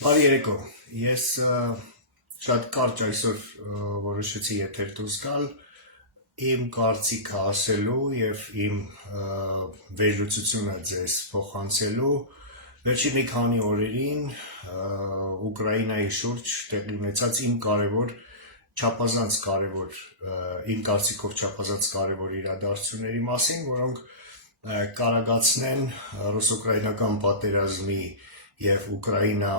Բարի երեկո, ես շատ կարճ այսօր որոշեցի եթեր դուրս գալ իմ կարծիքը ասելու և իմ վերլուծությունը ձեզ փոխանցելու վերջին մի քանի օրերին Ուկրաինայի շուրջ տեղի ունեցած իմ կարծիքով չափազանց կարևոր իրադարձությունների մասին, որոնք կարագացնեն ռուս-ուկրաինական պատերազմի և Ուկրաինա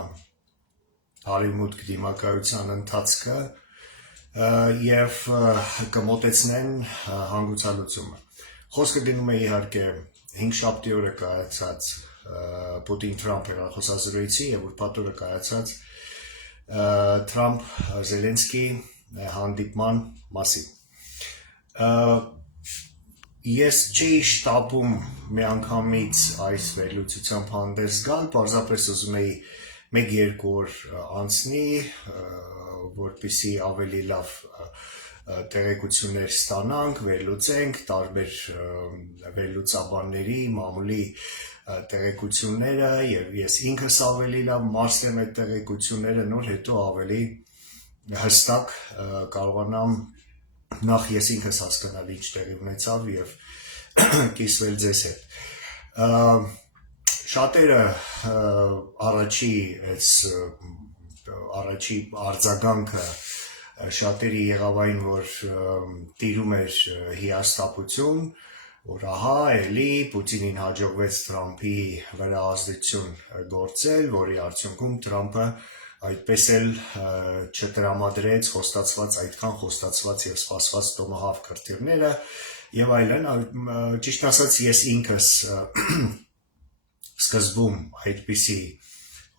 հարյուրմուտք դիմակայության ընթացքը և կմոտեցնեն հանգուցալուծումը։ Խոսքը գնում է իհարկե 5-շաբթի օրը կայացած Պուտին-Թրամփ հեռախոսազրույցի և ուրբաթ օրը կայացած Թրամփ-Զելենսկի հանդիպման մասին։ Ես չէի շտապում միանգամից այս վերլուծությամբ հանդես գալ, պարզապես ուզում էի 1-2 օր անցնի, որպեսզի ավելի լավ տեղեկություններ ստանանք, վերլուծենք տարբեր վերլուծաբանների մամուլի տեղեկությունները և ես ինքս ավելի լավ մարսեմ այդ տեղեկությունները, նոր հետո ավելի հստակ կարողանամ նախ ես ինքս հասկանալ ինչ տեղի ունեցավ և կիսվել ձեզ հետ։ Շատերը առաջի արձագանքը շատերի եղավ այն, որ տիրում էր հիասթափություն, որ ահա էլի Պուտինին հաջողվեց Թրամփի վրա ազդեցություն գործել, որի արդյունքում Թրամփը այդպես էլ չտրամադրեց այդքան խոստացված և սպասված Տոմահավք հրթիռները և այլն, ճիշտ ասած ես ինքս սկզբում այդպիսի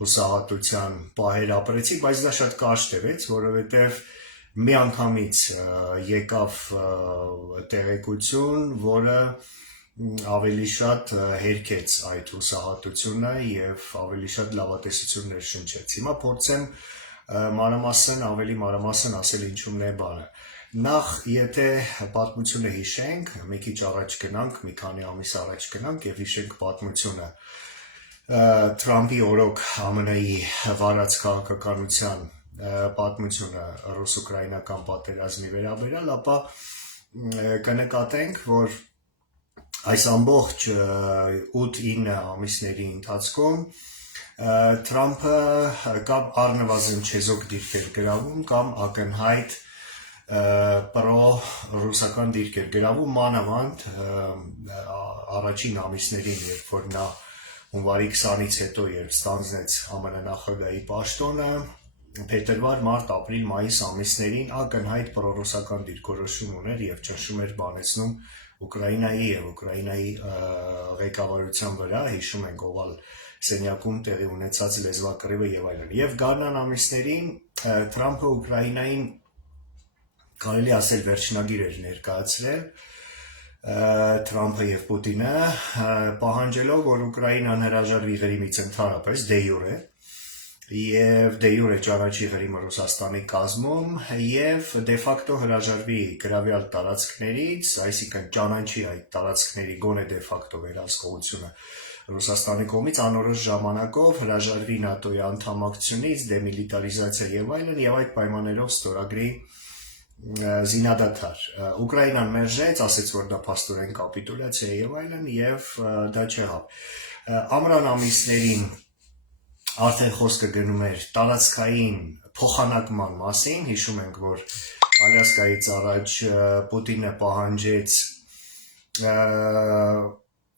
հուսահատության պահեր ապրեցի, բայց դա շատ կարճ տևեց, որովհետև միանգամից եկավ տեղեկություն, որը ավելի շատ հերքեց այդ հուսահատությունը և ավելի շատ լավատեսություններ շնչեց։ Հիմա փորձեմ ավելի մանրամասն ասել ինչումն է բանը։ Նախ եթե պատմությունը հիշենք, մի քիչ առաջ գնանք, մի քանի ամիս առաջ գնանք և հիշենք պատմությունը Թրամփի օրոք ԱՄՆ-ի վարած քաղաքականության պատմությունը ռուս-ուկրաինական պատերազմի վերաբերյալ, ապա կնկատենք, որ այս ամբողջ 8-9 ամիսների ընթացքում Թրամփը կամ առնվազն չեզոք դիրքեր գրավում կամ ակնհայտ պրո-ռուսական դիրքեր գրավում, մանավանդ առաջին ամիսներին, երբ որ նա հունվարի 20-ից հետո երբ ստանձնեց ԱՄՆ նախագահի պաշտոնը, փետրվար, մարտ, ապրիլ, մայիս ամիսներին ակնհայտ պրոռուսական դիրքորոշում ուներ և ճնշում էր բանեցնում Ուկրաինայի և Ուկրաինայի ղեկավարության վրա, հիշում ենք օվալ սենյակում տեղի ունեցած լեզվակռիվը և այլն։ Եվ գարնան ամիսներին Թրամփը Ուկրաինային կարելի ասել վերջնագիր էր ներկայացրել, Թրամփը և Պուտինը, պահանջելով, որ Ուկրաինան հրաժարվի Ղրիմից ընդհանրապես դե յուրե և դե յուրե ճանաչի Ղրիմը Ռուսաստանի կազմում և դե ֆակտո հրաժարվի գրավյալ տարածքներից, այսինքն ճանաչի այդ տարածքների գոնե դե ֆակտո վերահսկողությունը Ռուսաստանի կողմից անորոշ ժամանակով, հրաժարվի ՆԱՏՕ-ի անդամակցությունից, դեմիլիտարիզացիա և այլն, և այդ պայմաններով ստորագրի զինադադար։ Ուկրաինան մերժեց, ասաց, որ դա փաստորեն կապիտուլյացիա է և այլն, և դա չեղավ։ Ամռան ամիսներին արդեն խոսքը գնում էր տարածքային փոխանակման մասին, հիշում ենք, որ Ալյասկայից առաջ Պուտինը պահանջեց,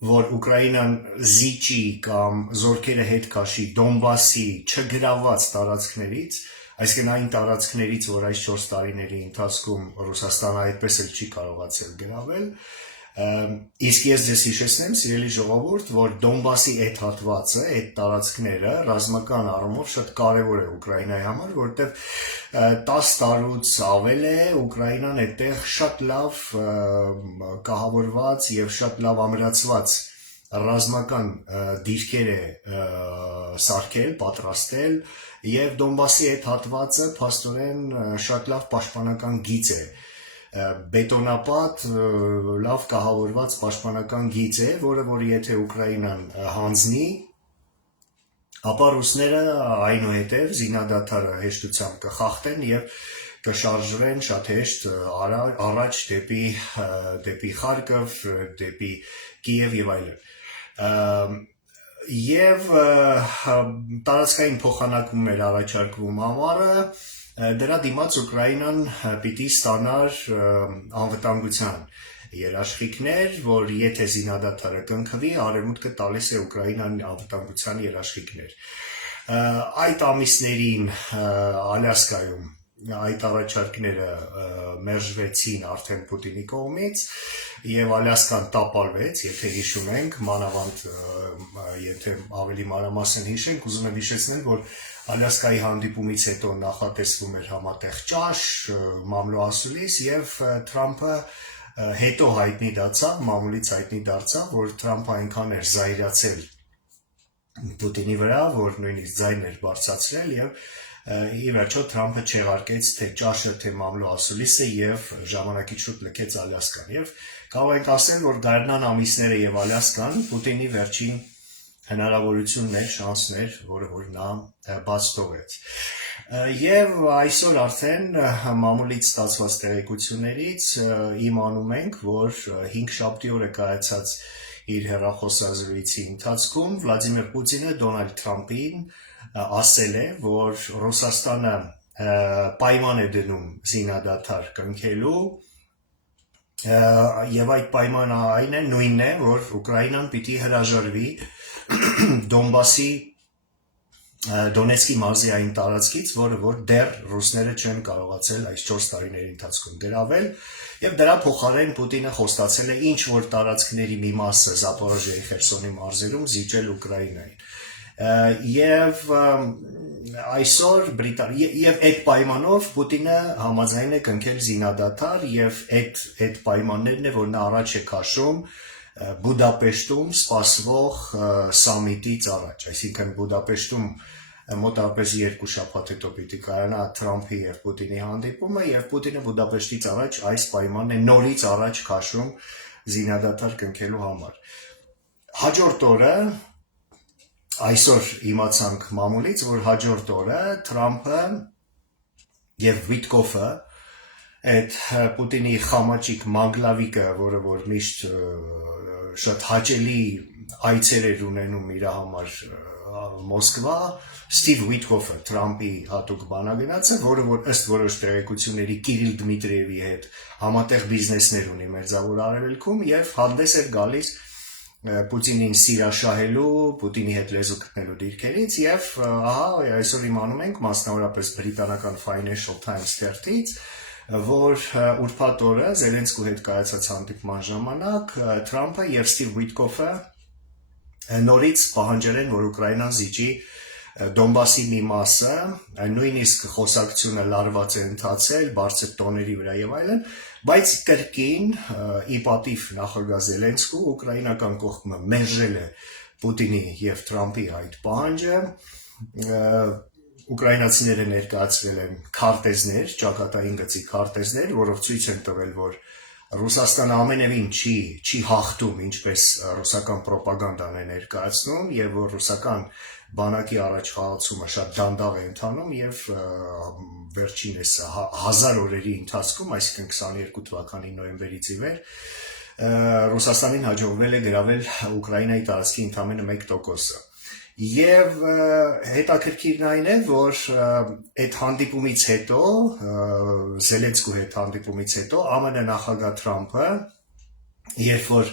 որ Ուկրաինան զիջի կամ զորքերը հետ քաշի Դոնբասի չգրավված տարածքներից, այսինքն այն տարածքներից, որ այս 4 տարիների ընթացքում Ռուսաստանը այդպես էլ չի կարողացել գրավել, իսկ ես ձեզ հիշեցնեմ, սիրելի ժողովուրդ, որ Դոնբասի այդ հատվածը, այդ տարածքները ռազմական առումով շատ կարևոր է Ուկրաինայի համար, որովհետև 10 տարուց ավել է Ուկրաինան այդտեղ շատ լավ կահավորված և շատ լավ ամրացված ռազմական դիրքեր է սարքել, պատրաստել և Դոնբասի այդ հատվածը փաստորեն շատ լավ պաշտպանական գիծ է, բետոնապատ, լավ կահավորված պաշտպանական գիծ է, որը որ եթե Ուկրաինան հանձնի, ապա ռուսները այնուհետև զինադադարը հեշտությամբ կխախտեն եւ կշարժվեն շատ հեշտ առաջ դեպի Խարկով, դեպի Կիև եւ այլն։ Եվ տարածքային փոխանակում էր առաջարկվում համարը, դրա դիմաց Ուկրաինան պիտի ստանար անվտանգության երաշխիքներ, որ եթե զինադադարը կնքվի, Արևմուտքը տալիս է Ուկրաինան անվտանգության երաշխիքներ։ Այդ ամիսներին Ալյասկայում այդ առաջարկները մերժվեցին արդեն Պուտինի կողմից եւ Ալյասկան տապալվեց, եթե հիշում ենք, մանավանդ եթե ավելի մանրամասն հիշենք, ուզում եմ հիշեցնել, որ Ալյասկայի հանդիպումից հետո նախատեսվում էր համատեղ ճաշ, մամլո ասուլիս եւ Թրամփը հետո հայտնի դարձավ, մամուլից հայտնի դարձավ, որ Թրամփը այնքան էր զայրացել Պուտինի վրա, որ նույնիսկ ձայն էր բարձրացրել եւ ի վերջո Թրամփը չեղարկեց թե ճաշը, թե մամլո ասուլիսը եւ ժամանակից շուտ լքեց Ալյասկան եւ կարող ենք ասել, որ գարնան ամիսները եւ Ալյասկան Պուտինի վերջին հնարավորությունն էր, շանսն էր, որը որ նա բաց թողեց։ Եվ այսօր արդեն մամուլից ստացված տեղեկություններից իմանում ենք, որ 5 շաբթի օրը կայացած իր հեռախոսազրույցի ընթացքում Վլադիմիր Պուտինը Դոնալդ Թրամփին ասել է, որ Ռուսաստանը պայման է դնում զինադադար կնքելու եւ այդ պայմանը այն է նույնն է, որ Ուկրաինան պիտի հրաժարվի Դոնբասի Դոնեցկի մարզի այն տարածքից, որը որ դեռ ռուսները չեն կարողացել այս 4 տարիների ընթացքում գրավել, եւ դրա փոխարեն Պուտինը խոստացել է ինչ որ տարածքների մի մասը Զապորոժիայի Խերսոնի մարզերում զիջել Ուկրաինային։ Եվ այսօր եւ այդ պայմանով Պուտինը համաձայն է կնքել զինադադար եւ այդ պայմաններն է, որ նա առաջ է քաշում Բուդապեշտում սպասվող սամիտից առաջ, այսինքն Բուդապեշտում մոտավորապես 2 շաբաթ հետո պիտի կայանա Թրամփի եւ Պուտինի հանդիպումը եւ Պուտինը Բուդապեշտից առաջ այս պայմանն է նորից առաջ քաշում զինադադար կնքելու համար։ Հաջորդ օրը այսօր իմացանք մամուլից, որ հաջորդ օրը Թրամփը եւ Վիտկոֆը այդ Պուտինի խամաճիկ Մագլավիկը, որը որ միշտ շատ հաճելի այցեր էր ունենում իր համար Մոսկվա, Ստիվ Վիտկոֆը, Թրամփի հատուկ բանագնացը, որը որ ըստ որոշ տեղեկությունների Կիրիլ Դմիտրիևի հետ համատեղ բիզնեսներ ունի Մերձավոր Արևելքում եւ հանդես էր գալիս Պուտինին սիրաշահելու, Պուտինի հետ լեզու գտնելու դիրքերից եւ ահա այսօր իմանում ենք մասնավորապես բրիտանական Financial Times թերթից, որ ուրբաթ օրը Զելենսկու հետ կայացած հանդիպման ժամանակ Թրամփը եւ Ստիվ Վիտկոֆը նորից պահանջել են, որ Ուկրաինան զիջի Դոնբասի մի մասը, նույնիսկ խոսակցությունը լարված է ընթացել, բարձր տոների վրա եւ այլն, բայց կրկին ի պատիվ նախագահ Զելենսկու ուկրաինական կողմը մերժել է Պուտինի եւ Թրամփի այդ պահանջը, ուկրաինացիները ներկայացրել են քարտեզներ, ճակատային գծի քարտեզներ, որով ցույց են տվել, որ Ռուսաստանը ամենևին չի հաղթում, ինչպես ռուսական պրոպագանդան է ներկայացնում, եւ որ ռուսական բանակի առաջխաղացումը շատ դանդաղ է ընթանում եւ վերջինս 1000 օրերի ընթացքում, այսինքն 22 թվականի նոյեմբերից ի վեր Ռուսաստանին հաջողվել է գրավել Ուկրաինայի տարածքի ընդամենը 1%-ը։ Եվ հետաքրքիրն այն է, որ այդ հանդիպումից հետո, Զելենսկու հետ հանդիպումից հետո ԱՄՆ նախագահ Թրամփը, երբ որ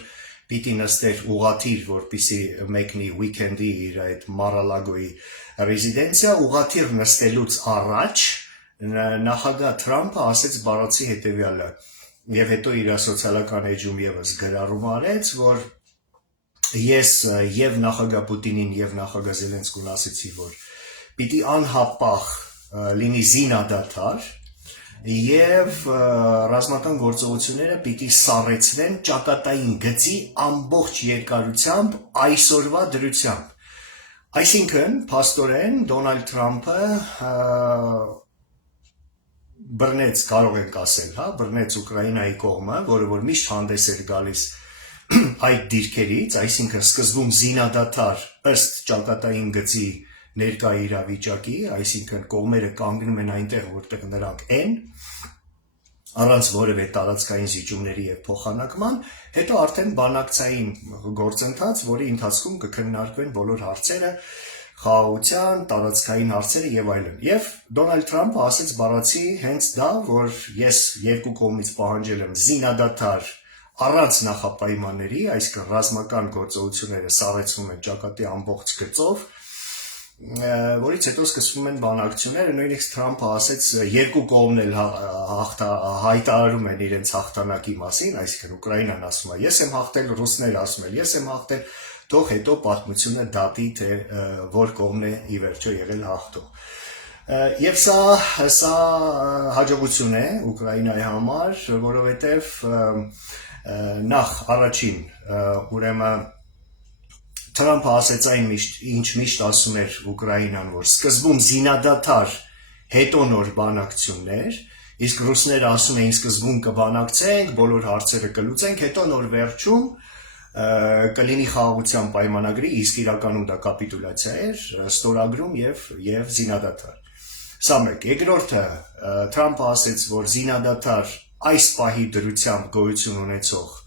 պիտի նստեր ուղղաթիռ, որպեսզի մեկնի weekend-ի իր այդ Mar-a-Lago-ի ռեզիդենցիա, ուղղաթիռ նստելուց առաջ նախագահ Թրամփը ասեց բառացի հետևյալը, եւ հետո իր սոցիալական էջում եւս գրառում արեց, որ ես եւ նախագահ Պուտինին եւ նախագահ Զելենսկուն ասեցի, որ պիտի անհապաղ լինի զինադադար եւ ռազմական գործողությունները պիտի սառեցնեն ճակատային գծի ամբողջ երկարությամբ այսօրվա դրությամբ։ Այսինքն, փաստորեն Դոնալդ Թրամփը բռնեց, կարող ենք ասել, բռնեց Ուկրաինայի կողմը, որը որ միշտ հանդես էր գալիս այդ դիրքերից, այսինքն սկզբում զինադադար ըստ ճակատային գծի ներկա իրավիճակի, այսինքն կողմերը կանգնում են այնտեղ, որտեղ նրանք են, առանց որևէ տարածքային զիջումների եւ փոխանակման, հետո արդեն բանակցային գործընթաց, որի ընթացքում կքննարկվեն բոլոր հարցերը, խաղաղության, տարածքային հարցերը եւ այլն։ Եվ Դոնալդ Թրամփը ասեց բառացի հենց դա, որ ես երկու կողմից պահանջել եմ զինադադար առանց նախապայմանների, այսինքն ռազմական գործողությունները սառեցվում են ճակատի ամբողջ գծով, որից հետո սկսվում են բանակցությունները, նույնիսկ Թրամփը ասեց երկու կողմն էլ հայտարարում են իրենց հաղթանակի մասին, այսինքն Ուկրաինան ասում է ես եմ հաղթել, ռուսները ասում են ես եմ հաղթել, թող հետո պատմությունը դատի, թե որ կողմն է ի վերջո եղել հաղթող։ Եվ սա հաջողություն է Ուկրաինայի համար, որովհետև նախ առաջին ուրեմն Թրամփը ասեց այն ինչ միշտ ասում էր Ուկրաինան, որ սկզբում զինադադար, հետո նոր բանակցություններ, իսկ ռուսները ասում էին սկզբում կբանակցենք, բոլոր հարցերը կլուծենք, հետո նոր վերջում կլինի խաղաղության պայմանագրի, իսկ իրականում դա կապիտուլյացիա էր, ստորագրում եւ զինադադար։ Սա մեկ։ Երկրորդը Թրամփը ասեց, որ զինադադար այս պահի դրությամբ գոյություն ունեցող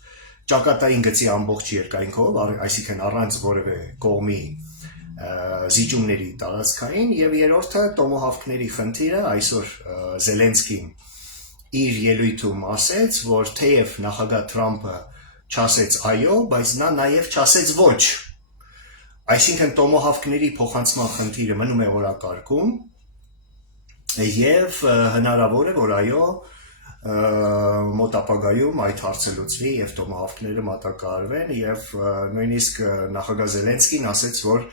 ճակատային գծի ամբողջ երկայնքով, այսինքն առանց որևէ կողմի զիջումների տարածքային, եւ երրորդը տոմոհավքների խնդիրը, այսօր Զելենսկին իր ելույթում ասեց, որ թեև նախագահ Թրամփը չասեց այո, բայց նա նաեւ չասեց ոչ։ Այսինքն տոմոհավքների փոխանցման խնդիրը մնում է օրակարգում եւ հնարավոր է, որ այո մոտ ապագայում այդ հարցը լուծվի եւ տոմոհավքները մատակարարվեն եւ նույնիսկ նախագահ Զելենսկին ասեց, որ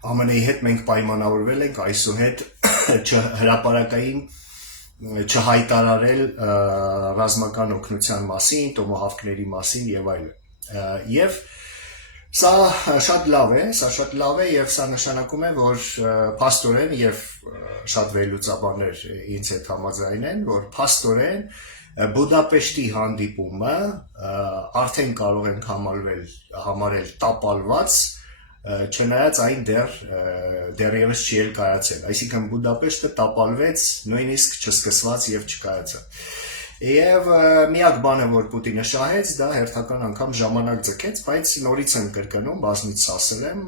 ԱՄՆ-ի հետ մենք պայմանավորվել ենք այսուհետ հրապարակային չհայտարարել ռազմական օգնության մասին, տոմոհավքների մասին եւ այլն։ Եվ սա շատ լավ է եւ սա նշանակում է, որ փաստորեն եւ շատ վերլուծաբաններ ինձ հետ համաձայն են, որ փաստորեն Բուդապեշտի հանդիպումը արդեն կարող ենք համարել տապալված, չնայած այն դեռևս չի էլ կայացել, այսինքն Բուդապեշտը տապալվեց, նույնիսկ չսկսված եւ չկայացավ։ Եվ միակ բանը, որ Պուտինը շահեց, դա հերթական անգամ ժամանակ ձգեց, բայց նորից եմ կրկնում, բազմից ասել եմ,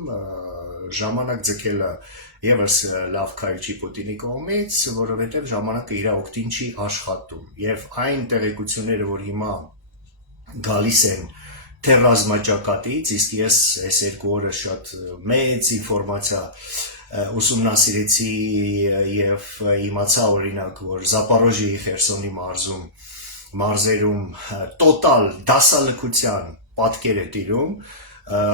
ժամանակ ձգելը եւս լավ քայլ չի Պուտինի կողմից, որովհետեւ ժամանակը իր օգտին չի աշխատում։ Եվ այն տեղեկությունները, որ հիմա գալիս են թե ռազմաճակատից, իսկ ես այս երկու օրը շատ մեծ ինֆորմացիա ուսումնասիրեցի եւ իմացա օրինակ, որ Զապորոժիեի Խերսոնի մարզերում տոտալ դասալքության պատկեր է տիրում,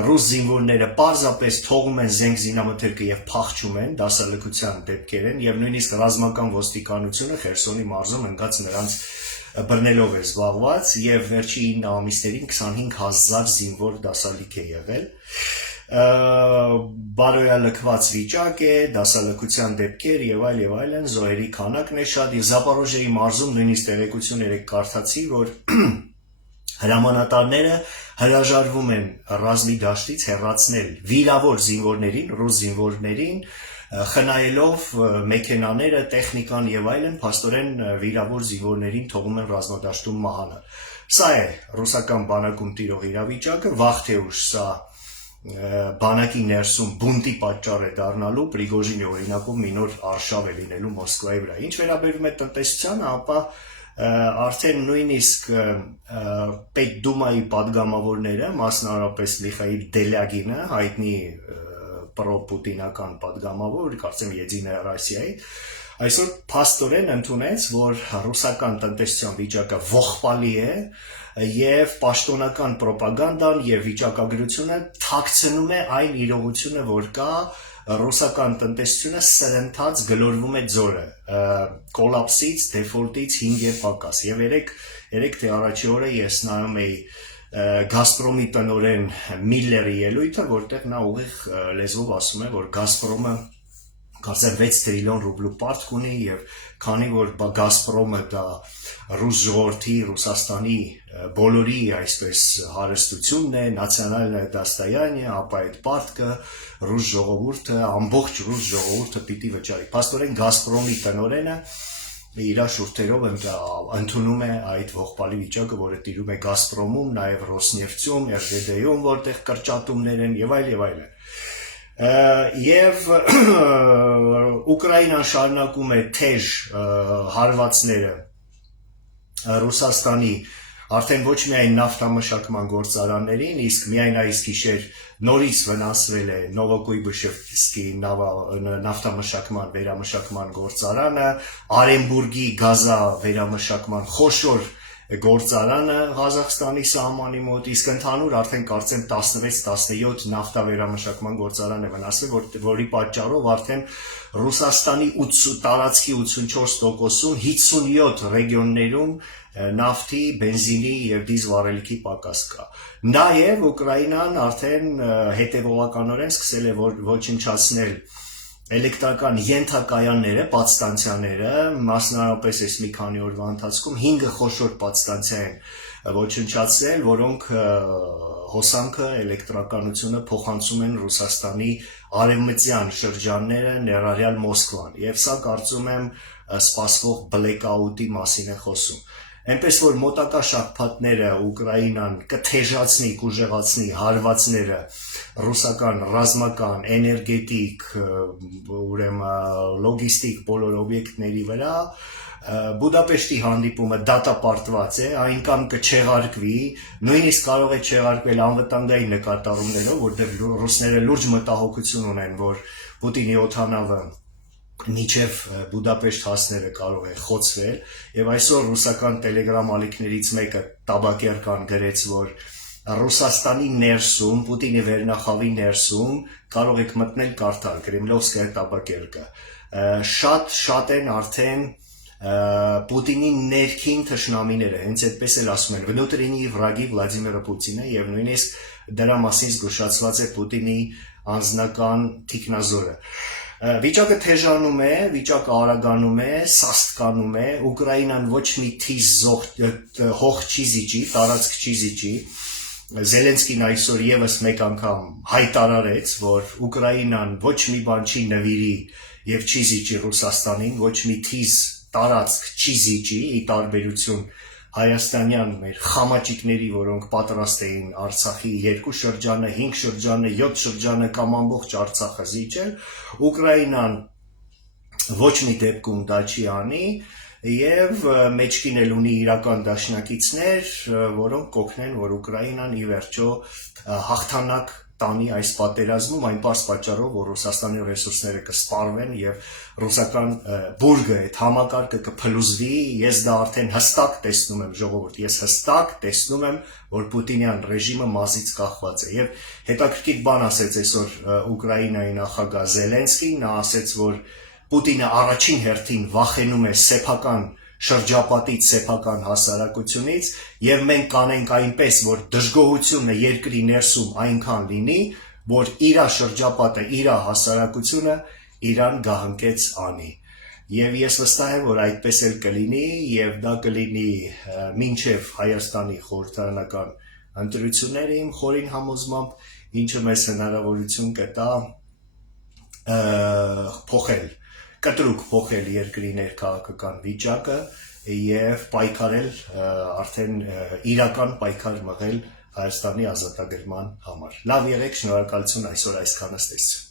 ռուս զինվորները պարզապես թողում են զենք զինամթերքը եւ փախչում են, դասալքության դեպքեր են եւ նույնիսկ ռազմական ոստիկանությունը Խերսոնի մարզում ընկած նրանց բռնելով է զբաղված եւ վերջին 9 ամիսներին 25000 զինվոր դասալիք է եղել։ Բարոյալքված վիճակ է, դասալքության դեպքեր եւ այլն, զոհերի քանակն է շատ, եւ Զապորոժիեի մարզում նույնիսկ տեղեկություններ եք կարդացի, որ հրամանատարները հրաժարվում են ռազմի դաշտից հեռացնել վիրավոր զինվորներին, ռուս զինվորներին, խնայելով մեքենաները, տեխնիկան եւ այլն, փաստորեն վիրավոր զինվորներին թողում են ռազմադաշտում մահանալ։ Սա է ռուսական բանակում տիրող իրավիճակը, վաղ թե ուշ սա բանակի ներսում բունտի պատճառ է դառնալու, Պրիգոժինի օրինակով մի նոր արշավ է լինելու Մոսկվայի վրա։ Ինչ վերաբերում է տնտեսությանը, ապա արդեն նույնիսկ Պետդումայի падգամավորները, մասնավորապես Միխայիլ Դելյագինը, հայտնի պրոպուտինական падգամավոր, կարծեմ Եդիная Ռոսիայի, այսօր փաստորեն ընդունեց, որ ռուսական տնտեսության վիճակը ողբալի է եւ պաշտոնական պրոպագանդան եւ վիճակագրությունը թաքցնում է այն իրողությունը, որ կա ռուսական տնտեսությունը սրընթաց գլորվում է ձորը, կոլապսից, դեֆոլտից 5 է պակաս։ Եվ երեք թե առաջի օրը ես նայում էի Գազպրոմի տնօրեն Միլլերի ելույթը, որտեղ նա ուղիղ լեզվով ասում է, որ Գազպրոմը կարծեմ 6 տրիլիոն ռուբլու պարտք ունի եւ քանի որ Գազպրոմը դա ռուս ժողովրդի, Ռուսաստանի բոլորի այսպես հարստությունն է, նացիոնալնայ դաստայանիը, ապա այդ պարտքը ռուս ժողովուրդը, ամբողջ ռուս ժողովուրդը պիտի վճարի։ Փաստորեն Գազպրոմի տնօրենը իր շուրթերով ընդունում է այդ ողբալի վիճակը, որը տիրում է Գազպրոմում, նաև Ռոսնեֆտում, RŽD-ում, որտեղ կրճատումներ են եւ այլն։ Եվ Ուկրաինան շարունակում է թեժ հարվածները Ռուսաստանի արդեն ոչ միայն նավթամշակման գործարաններին, իսկ միայն այս գիշեր նորից վնասվել է Նովոկոյբշևսկի նավթամշակման վերամշակման գործարանը, Արենբուրգի գազա վերամշակման խոշոր գործարանը Ղազախստանի սահմանի մոտ, իսկ ընդհանուր արդեն կարծեմ 16-17 նավթավերամշակման գործարան է վնասվել, որի պատճառով արդեն Ռուսաստանի տարածքի 84%-ում 57 ռեգիոններում նավթի, բենզինի եւ դիզել վառելիքի պակաս կա։ Նաեւ Ուկրաինան արդեն հետեւողականորեն սկսել է ոչնչացնել էլեկտրական ենթակայանները, պատստանցիաները, մասնավորապես այս մի քանի օրվա ընթացքում 5 խոշոր պատստանցիա են ոչնչացել, որոնք հոսանքը, էլեկտրականությունը փոխանցում են Ռուսաստանի արևմտյան շրջանները, ներառյալ Մոսկվան, եւ սա կարծում եմ սպասվող բլեքաուտի մասին է խոսում։ Այնպես որ մոտակա շաբաթները Ուկրաինան կթեժացնի, կուժեղացնի հարվածները ռուսական ռազմական, էներգետիկ, ուրեմն լոգիստիկ բոլոր օբյեկտների վրա, Բուդապեշտի հանդիպումը դատապարտված է, այնքան կչեղարկվի, նույնիսկ կարող է չեղարկվել անվտանգային նկատառումներով, որտեղ ռուսները լուրջ մտահոգություն ունեն, որ Պուտինի օդանավը մինչև Բուդապեշտ հասնելը կարող է խոցվել, եւ այսօր ռուսական տելեգրամ ալիքներից մեկը Տաբակերկան գրեց, որ Ռուսաստանի ներսում, Պուտինի վերնախավի ներսում կարող եք մտնել կարդալ Կրեմլովսկայա Տաբակերկա։ Շատ են արդեն Պուտինի ներքին թշնամիները, հենց այդպես էլ ասում են, внутренние враги Վլադիմիրա Պուտինը, եւ նույնիսկ դրա մասին զգուշացված է Պուտինի անձնական թիկնազորը։ Վիճակը թեժանում է, վիճակը արագանում է, սաստկանում է, Ուկրաինան ոչ մի թիզ հող չի զիջի, տարածք չի զիջի, Զելենսկին այսօր եւս մեկ անգամ հայտարարեց, որ Ուկրաինան ոչ մի բան չի նվիրի եւ չի զիջի Ռուսաստանին, ոչ մի թիզ տարածք չի զիջի, ի տարբերություն հայաստանյան մեր խամաճիկների, որոնք պատրաստ էին Արցախի 2 շրջանը, 5 շրջանը, 7 շրջանը կամ ամբողջ Արցախը զիջել, Ուկրաինան ոչ մի դեպքում դա չի անի եւ մեջքին էլ ունի իրական դաշնակիցներ, որոնք կօգնեն, որ Ուկրաինան ի վերջո հաղթանակ տանի այս պատերազմում, այն պարզ պատճառով, որ Ռուսաստանի ռեսուրսները կսպառվեն եւ ռուսական բուրգը, այդ համակարգը կփլուզվի, ես դա արդեն հստակ տեսնում եմ, ժողովուրդ, ես հստակ տեսնում եմ, որ Պուտինյան ռեժիմը մազից կախված է եւ հետաքրքիր բան ասեց այսօր Ուկրաինայի նախագահ Զելենսկին, նա ասեց, որ Պուտինը առաջին հերթին վախենում է սեփական շրջապատից, սեփական հասարակությունից եւ մենք կանենք այնպես, որ դժգոհությունը երկրի ներսում այնքան լինի, որ իր շրջապատը, իր հասարակությունը իրան գահանքեց անի։ Եվ ես վստահ եմ, որ այդպես էլ կլինի եւ դա կլինի մինչեւ Հայաստանի խորհրդարանական ընտրությունները իմ խորին համոզմամբ, ինչը մեզ հնարավորություն կտա փոխել կտրուկ փոխել երկրի ներքաղաքական վիճակը եւ պայքարել արդեն իրական պայքար մղել Հայաստանի ազատագրման համար։ Լավ եղեք, շնորհակալություն այսօր այսքանը ստեցի։